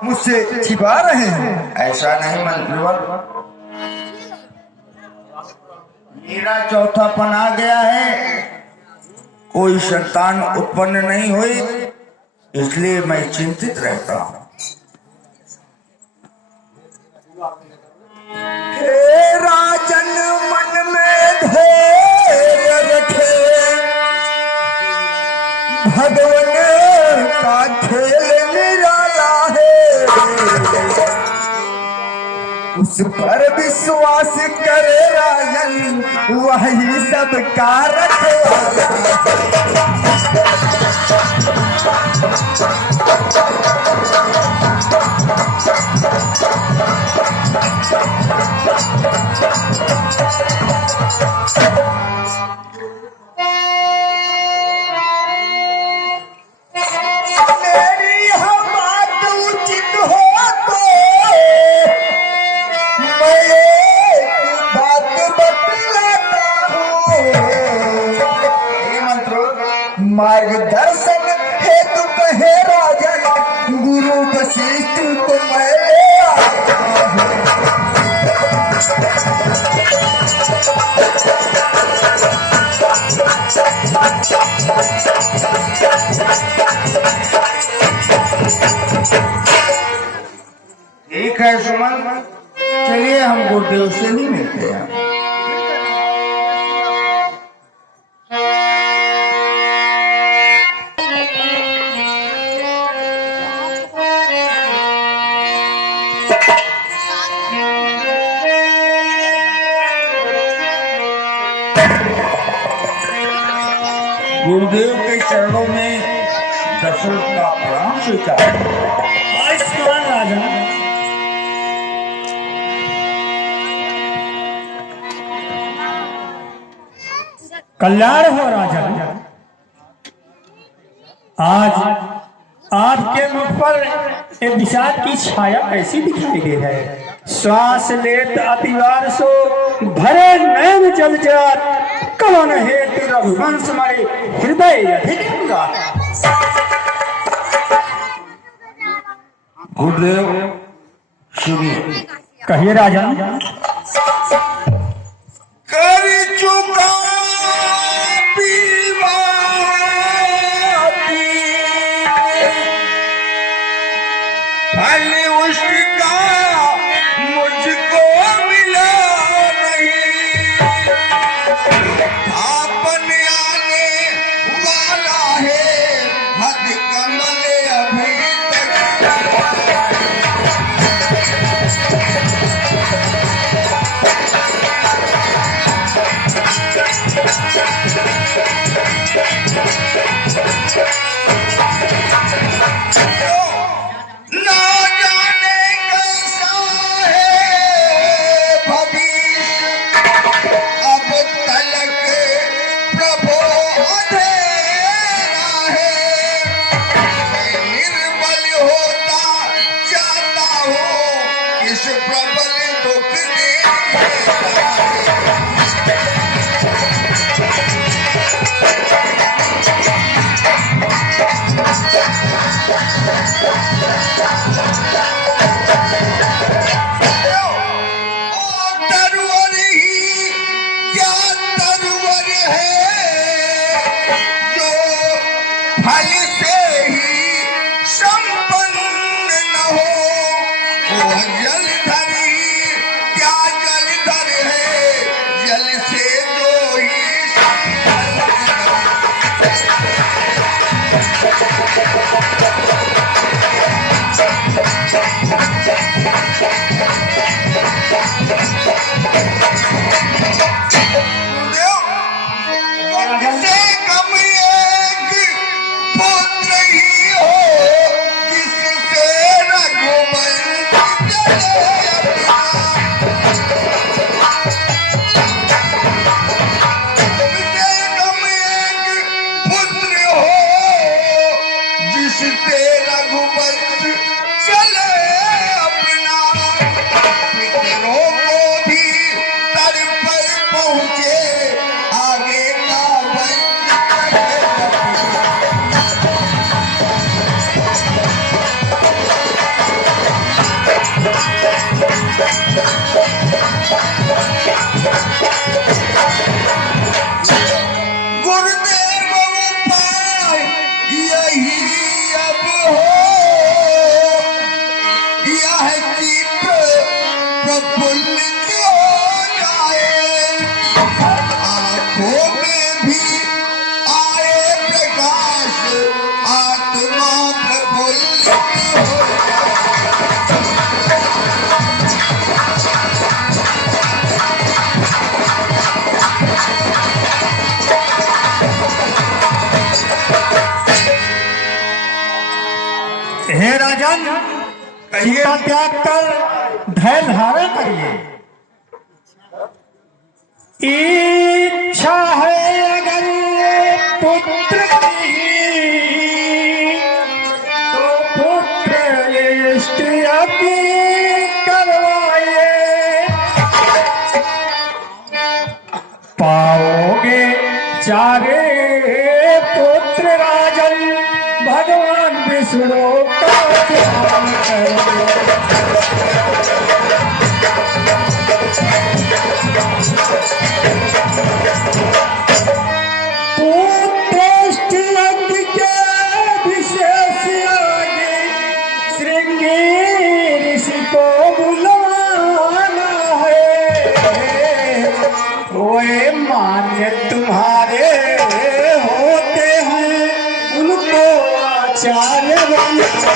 मुझसे छिपा रहे हैं। ऐसा नहीं मंत्रीवर, मेरा चौथापन आ गया है, कोई संतान उत्पन्न नहीं हुई, इसलिए मैं चिंतित रहता हूँ। हे राजन मन में धैर्य रखे, भगवान का खेल निराला है, उस पर विश्वास करे राजन, वही सबका रखवाला। मार्गदर्शन हेतु कहे राजन, गुरु वशिष्ठ को मैं ले आता हूं। ठीक है सुमन, चलिए हम गुरुदेव से ही मिलते हैं। गुरुदेव के चरणों में दशरथ का प्रणाम स्वीकार। आयुष्मान राजा, कल्याण हो राजा। आज आपके मुख पर एक विषाद की छाया ऐसी दिखाई दे है। श्वास लेत अतिवार सो भरे नैन जल जात, कवन हेतु रघुवंश मरे हृदय अधिक उदार। गुरुदेव सुनिए। कहिए राजा। कर चुका फल उसका मुझको मिला नहीं, आपन आने वाला है हद कमल अभी पुत्र हो जिससे चिंता त्याग कर धैर्य धारण करिए। इच्छा है अगर पुत्र की तो पुत्र इष्ट अति करवाइए। पाओगे चारे पुत्र राजन भगवान विष्णु का ध्यान करो। पुत्रेष्ठ यज्ञ के विशेष आगे श्रृंगी ऋषि को बुलाना है। वे मान्य तुम्हारे होते हैं उनको आचार्य बनाना है।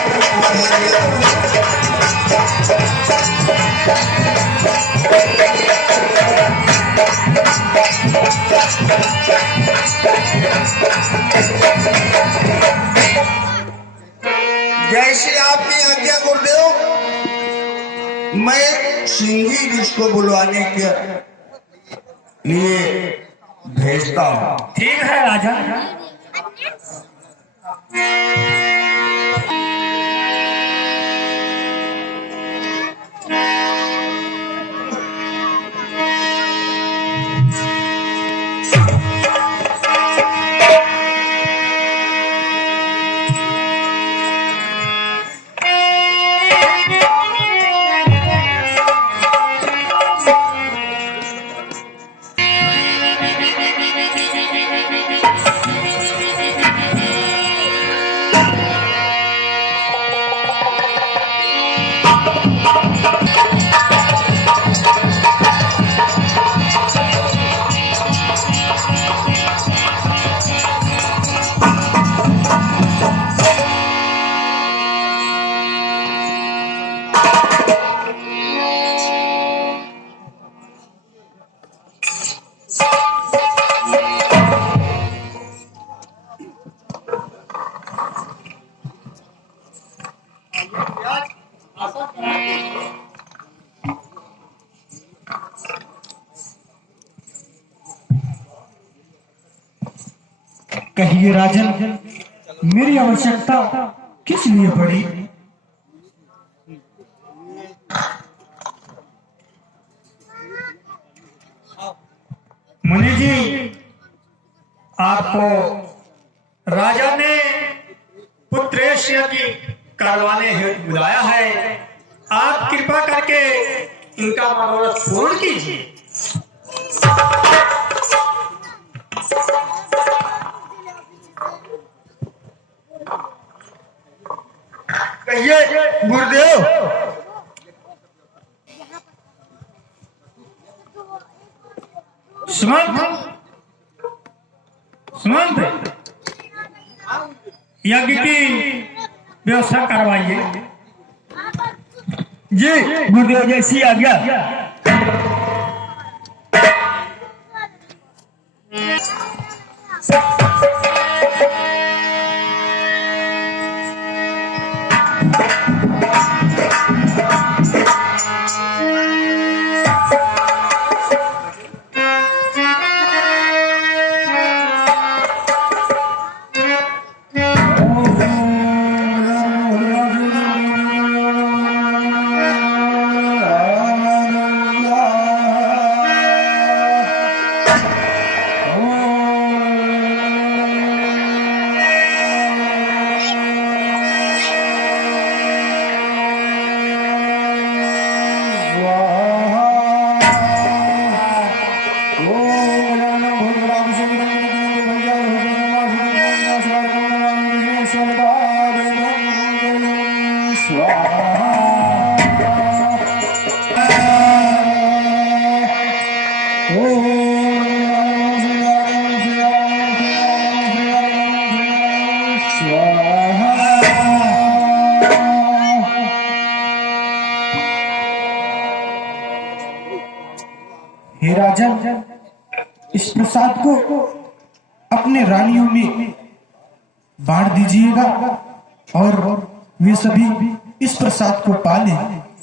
जैसे आपकी आज्ञा गुरुदेव, मैं सिंही ऋषि को बुलवाने के लिए भेजता हूँ। ठीक है राजा। कहिए राजन, मेरी आवश्यकता किस लिए पड़ी? मुनि जी, आपको राजा ने पुत्रेश यज्ञ करवाने हेतु बुलाया है। आप कृपा करके इनका मनोरथ पूर्ण कीजिए। कहिए गुरुदेव। सुमंत, यज्ञ की व्यवस्था करवाइए। जी गुरुदेव, जैसी आज्ञा। हे राजन, इस प्रसाद को अपने रानियों में बांट दीजिएगा और वे सभी इस प्रसाद को पा लें